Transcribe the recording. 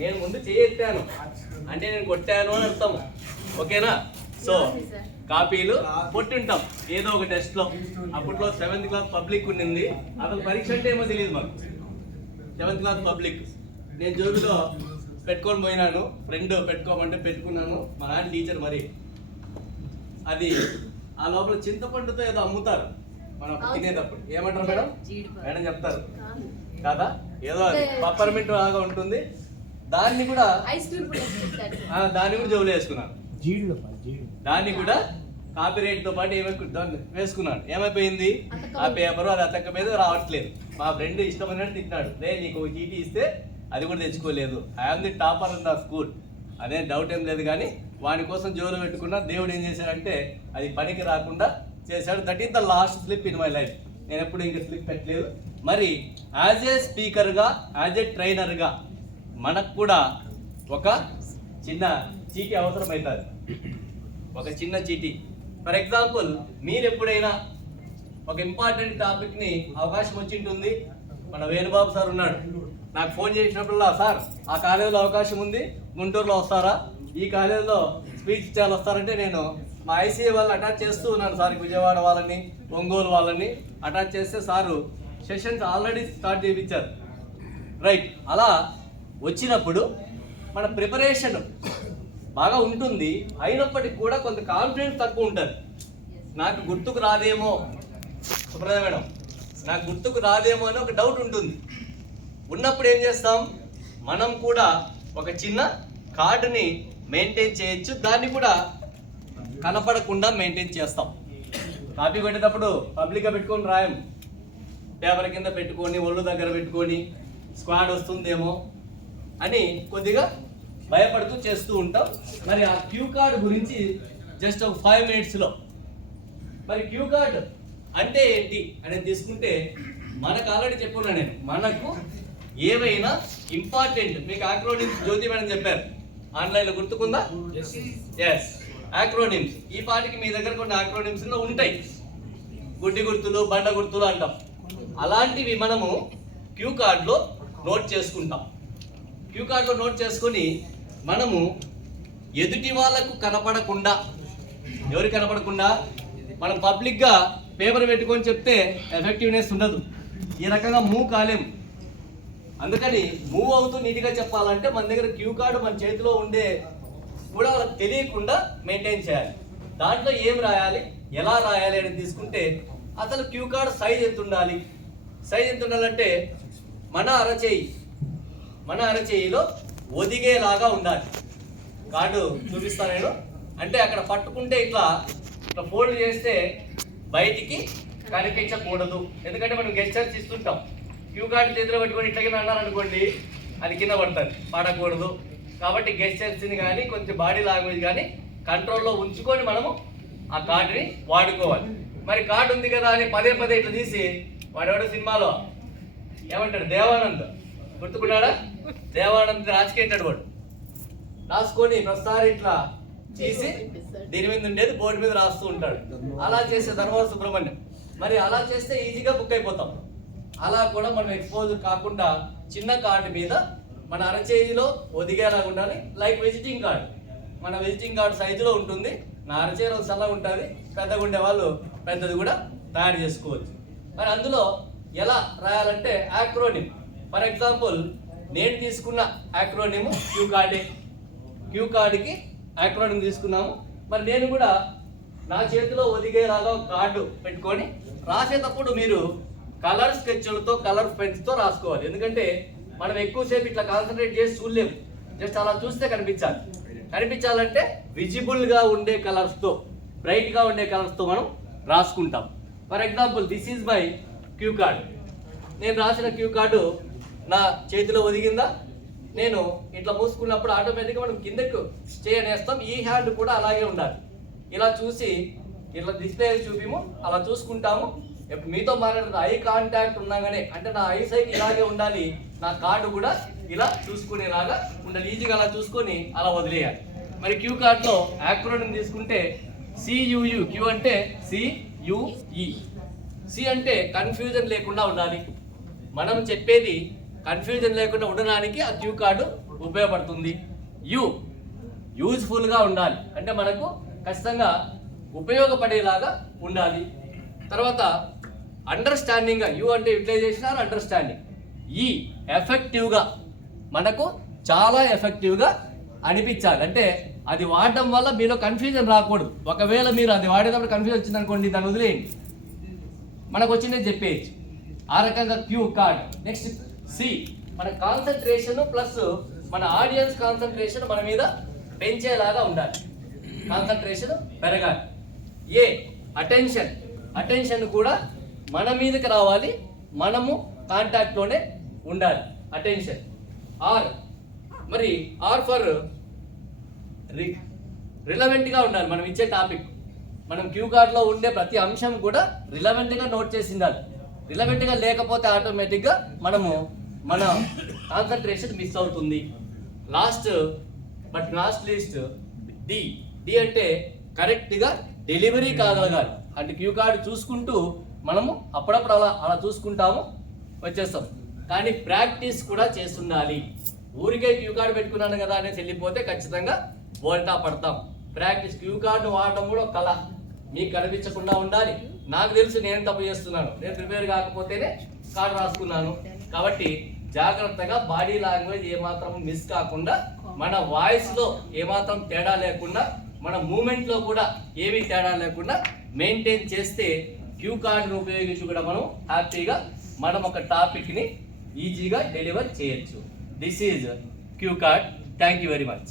నేను ముందు చేయెత్తాను. అంటే నేను కొట్టాను అని అర్థం. ఓకేనా? సో కాపీలు కొట్టుంటాం. ఏదో ఒక టెస్ట్లో. అప్పట్లో సెవెంత్ క్లాస్ పబ్లిక్ ఉండింది అసలు పరీక్ష అంటే ఏమో తెలియదు మాకు. సెవెంత్ క్లాస్ పబ్లిక్ నేను జోబిలో పెట్టుకొని పోయినాను. ఫ్రెండ్ పెట్టుకోమంటే పెట్టుకున్నాను. మా నాన్న టీచర్ మరి. అది ఆ లోపల చింతపండుతో ఏదో అమ్ముతారు. మనం తినేటప్పుడు. ఏమంటారు మేడం? మేడం చెప్తారు. కాదా. ఏదో అది పప్పర్మెంట్ లాగా ఉంటుంది. దాన్ని కూడా ఐస్ క్రీమ్ కూడా ఇస్తారు. ఆ, దాన్ని కూడా జోబులో వేసుకున్నాను. దాన్ని కూడా కాపీ రైట్తో పాటు ఏమై దాన్ని వేసుకున్నాను. ఏమైపోయింది? ఆ పేపర్ అది అతక్క మీద రావట్లేదు. మా ఫ్రెండ్ ఇష్టమైనట్టు తింటాడు. రే నీకు ఒక చీటీ ఇస్తే అది కూడా తెచ్చుకోలేదు. I'm the topper in the school అదే డౌట్ ఏం లేదు కానీ వాని కోసం జోలు పెట్టుకున్నా దేవుడు ఏం చేశాడంటే అది పనికి రాకుండా చేశాడు. That is the last slip in my life నేను ఎప్పుడు ఇంకా స్లిప్ పెట్టలేదు. మరి యాజ్ ఏ స్పీకర్గా యాజ్ ఏ ట్రైనర్గా మనకు కూడా ఒక చిన్న చీటీ అవసరం అవుతుంది ఒక చిన్న చీటీ. ఫర్ ఎగ్జాంపుల్ మీరు ఎప్పుడైనా ఒక ఇంపార్టెంట్ టాపిక్ని అవకాశం వచ్చింటుంది. మన వేణుబాబు సార్ ఉన్నాడు. నాకు ఫోన్ చేసినప్పుడల్లా సార్ ఆ కాలేజీలో అవకాశం ఉంది. గుంటూరులో వస్తారా? ఈ కాలేజీలో స్పీచ్ ఇచ్చేవాళ్ళు వస్తారంటే నేను మా ఐసీఏ వాళ్ళని అటాచ్ చేస్తూ ఉన్నాను సార్ విజయవాడ వాళ్ళని ఒంగోలు వాళ్ళని అటాచ్ చేస్తే సారు సెషన్స్ ఆల్రెడీ స్టార్ట్ చేయించారు రైట్ అలా వచ్చినప్పుడు మన ప్రిపరేషన్ బాగా ఉంటుంది. అయినప్పటికీ కూడా కొంత కాన్ఫిడెన్స్ తక్కువ ఉంటుంది నాకు గుర్తుకు రాదేమో. సుప్రద మేడం నాకు గుర్తుకు రాదేమో అని ఒక డౌట్ ఉంటుంది. ఉన్నప్పుడు ఏం చేస్తాం? మనం కూడా ఒక చిన్న కార్డుని మెయింటైన్ చేయొచ్చు. దాన్ని కూడా కనపడకుండా మెయింటైన్ చేస్తాం. కాపీ కొట్టేటప్పుడు పబ్లిక్గా పెట్టుకొని రాయం. పేపర్ కింద పెట్టుకొని ఒళ్ళు దగ్గర పెట్టుకొని స్క్వాడ్ వస్తుందేమో అని కొద్దిగా భయపడుతూ చేస్తూ ఉంటాం. మరి ఆ క్యూ కార్డ్ గురించి జస్ట్ ఒక ఫైవ్ మినిట్స్లో మరి క్యూ కార్డ్ అంటే ఏంటి అనేది తీసుకుంటే మనకు ఆల్రెడీ చెప్పున్నా నేను. మనకు ఏవైనా ఇంపార్టెంట్ మీకు ఆక్రోనిమ్స్ జ్యోతి మేడం చెప్పారు. ఆన్లైన్లో గుర్తుకుందా? ఎస్ ఆక్రోనిమ్స్ ఈ పాటికి మీ దగ్గర కొన్ని ఆక్రోనిమ్స్ ఉంటాయి. గుడ్డి గుర్తులు బండ గుర్తులు అంటాం. అలాంటివి మనము క్యూ కార్డ్లో నోట్ చేసుకుంటాం. క్యూ కార్డ్లో నోట్ చేసుకొని మనము ఎదుటి వాళ్ళకు కనపడకుండా ఎవరు కనపడకుండా మనం పబ్లిక్గా పేపర్ పెట్టుకొని చెప్తే ఎఫెక్టివ్నెస్ ఉండదు. ఈ రకంగా మూవ్ కాలేం అందుకని మూవ్ అవుతూ నీట్గా చెప్పాలంటే మన దగ్గర క్యూ కార్డు మన చేతిలో ఉండే కూడా వాళ్ళకి తెలియకుండా మెయింటైన్ చేయాలి. దాంట్లో ఏం రాయాలి? ఎలా రాయాలి అని తీసుకుంటే అసలు క్యూ కార్డ్ సైజ్ ఎంత ఉండాలి? సైజ్ ఎంత ఉండాలంటే మన అరచేయి మన అరచేయిలో ఒదిగేలాగా ఉండాలి. కార్డు చూపిస్తాను నేను. అంటే అక్కడ పట్టుకుంటే ఇట్లా ఇట్లా ఫోల్డ్ చేస్తే బయటికి కనిపించకూడదు. ఎందుకంటే మనం గెస్టర్స్ ఇస్తుంటాం. క్యూ కార్డు చేతిలో పెట్టుకొని ఇట్లా అన్నారనుకోండి అది కింద పడుతుంది. పడకూడదు. కాబట్టి గెస్టర్స్ని కానీ కొంచెం బాడీ లాంగ్వేజ్ కానీ కంట్రోల్లో ఉంచుకొని మనము ఆ కార్డుని వాడుకోవాలి. మరి కార్డు ఉంది కదా అని పదే పదే ఇట్లా తీసి వాడేవాడు సినిమాలో? ఏమంటాడు? దేవానంద్. గుర్తుకున్నాడా? దేవానంద్ రాజకీయ వాడు. రాసుకొని ప్రతిసారి ఇట్లా తీసి దీని మీద ఉండేది బోర్డు మీద రాస్తూ ఉంటాడు. అలా చేసే ధర్మవర సుబ్రహ్మణ్యం. మరి అలా చేస్తే ఈజీగా బుక్ అయిపోతాం. అలా కూడా మనం ఎక్స్పోజ్ కాకుండా చిన్న కార్డు మీద మన అరచేతిలో ఒదిగేలా ఉండాలి. లైక్ విజిటింగ్ కార్డ్ మన విజిటింగ్ కార్డ్ సైజులో ఉంటుంది. నా అరచేతిలో చల్లగా ఉంటుంది. పెద్దగా ఉండే వాళ్ళు పెద్దది కూడా తయారు చేసుకోవచ్చు. మరి అందులో ఎలా రాయాలంటే యాక్రోనిమ్ ఫర్ ఎగ్జాంపుల్ నేను తీసుకున్న యాక్రోనిమ్ క్యూ కార్డే క్యూ కార్డుకి యాక్రోనిమ్ తీసుకున్నాము. మరి నేను కూడా నా చేతిలో ఒదిగేలాగా కార్డు పెట్టుకొని రాసేటప్పుడు మీరు కలర్ స్కెచ్లతో కలర్ పెన్స్తో రాసుకోవాలి. ఎందుకంటే మనం ఎక్కువసేపు ఇట్లా కాన్సన్ట్రేట్ చేసి చూడలేము. జస్ట్ అలా చూస్తే కనిపించాలి. కనిపించాలంటే విజిబుల్గా ఉండే కలర్స్తో బ్రైట్గా ఉండే కలర్స్తో మనం రాసుకుంటాం. For example this is my Q card నేను రాసిన క్యూ కార్డు నా చేతిలో ఒదిగిందా? నేను ఇట్లా మూసుకున్నప్పుడు ఆటోమేటిక్గా మనం కిందకు స్టే అనేస్తాం. ఈ హ్యాండ్ కూడా అలాగే ఉండాలి. ఇలా చూసి ఇట్లా డిస్ప్లే చూపిము అలా చూసుకుంటాము. మీతో మాట్లాడుతున్న ఐ కాంటాక్ట్ ఉండగానే అంటే నా ఐ సైట్ ఇలాగే ఉండాలి నా కార్డు కూడా ఇలా చూసుకునేలాగా ఉండాలి ఈజీగా అలా చూసుకొని అలా వదిలేయాలి. మరి క్యూ కార్డ్లో యాక్రోనిమ్ తీసుకుంటే సియుయు క్యూ అంటే సియుఈ సి అంటే కన్ఫ్యూజన్ లేకుండా ఉండాలి. మనం చెప్పేది కన్ఫ్యూజన్ లేకుండా ఉండడానికి ఆ క్యూ కార్డు ఉపయోగపడుతుంది. యు యూజ్ఫుల్గా ఉండాలి. అంటే మనకు ఖచ్చితంగా ఉపయోగపడేలాగా ఉండాలి. తర్వాత అండర్స్టాండింగ్గా యు అంటే యూటిలైజేషన్ ఆర్ అండర్స్టాండింగ్ ఈ ఎఫెక్టివ్గా మనకు చాలా ఎఫెక్టివ్గా అనిపించాలి. అంటే అది వాడడం వల్ల మీలో కన్ఫ్యూజన్ రాకూడదు. ఒకవేళ మీరు అది వాడేటప్పుడు కన్ఫ్యూజన్ వచ్చింది అనుకోండి దాన్ని వదిలేయండి. మనకు వచ్చిందే చెప్పేయచ్చు. ఆ రకంగా క్యూ కార్డ్ నెక్స్ట్ సి మన కాన్సన్ట్రేషన్ ప్లస్ మన ఆడియన్స్ కాన్సన్ట్రేషన్ మన మీద పెంచేలాగా ఉండాలి. కాన్సన్ట్రేషన్ పెరగాలి. ఏ అటెన్షన్ అటెన్షన్ కూడా మన మీదకి రావాలి మనము కాంటాక్ట్లోనే ఉండాలి. అటెన్షన్ ఆర్ మరి ఆర్ ఫర్ రి రిలవెంట్గా ఉండాలి. మనం ఇచ్చే టాపిక్ మనం క్యూ కార్డ్లో ఉండే ప్రతి అంశం కూడా రిలవెంట్గా నోట్ చేసి ఉండాలి. రిలవెంట్గా లేకపోతే ఆటోమేటిక్గా మనము మన కాన్సన్ట్రేషన్ మిస్ అవుతుంది. Last but last least D D అంటే కరెక్ట్గా డెలివరీ కాగలగాలి అంటే క్యూ కార్డు చూసుకుంటూ మనము అప్పుడప్పుడు అలా అలా చూసుకుంటాము వచ్చేస్తాం. కానీ ప్రాక్టీస్ కూడా చేస్తుండాలి. ఊరికే క్యూ కార్డు పెట్టుకున్నాను కదా అనేసి వెళ్ళిపోతే ఖచ్చితంగా వోల్టా పడతాం. ప్రాక్టీస్ క్యూ కార్డు వాడడం కూడా కళ. మీకు కనిపించకుండా ఉండాలి. నాకు తెలుసు నేను తప్పు చేస్తున్నాను. నేను ప్రిపేర్ కాకపోతేనే కార్డు రాసుకున్నాను. కాబట్టి జాగ్రత్తగా బాడీ లాంగ్వేజ్ ఏమాత్రం మిస్ కాకుండా మన వాయిస్లో ఏమాత్రం తేడా లేకుండా మన మూమెంట్లో కూడా ఏమీ తేడా లేకుండా మెయింటైన్ చేస్తే క్యూ కార్డును ఉపయోగించి కూడా మనం హ్యాపీగా మనం ఒక టాపిక్ని ఈజీగా డెలివర్ చేయొచ్చు. This is Q card. Thank you very much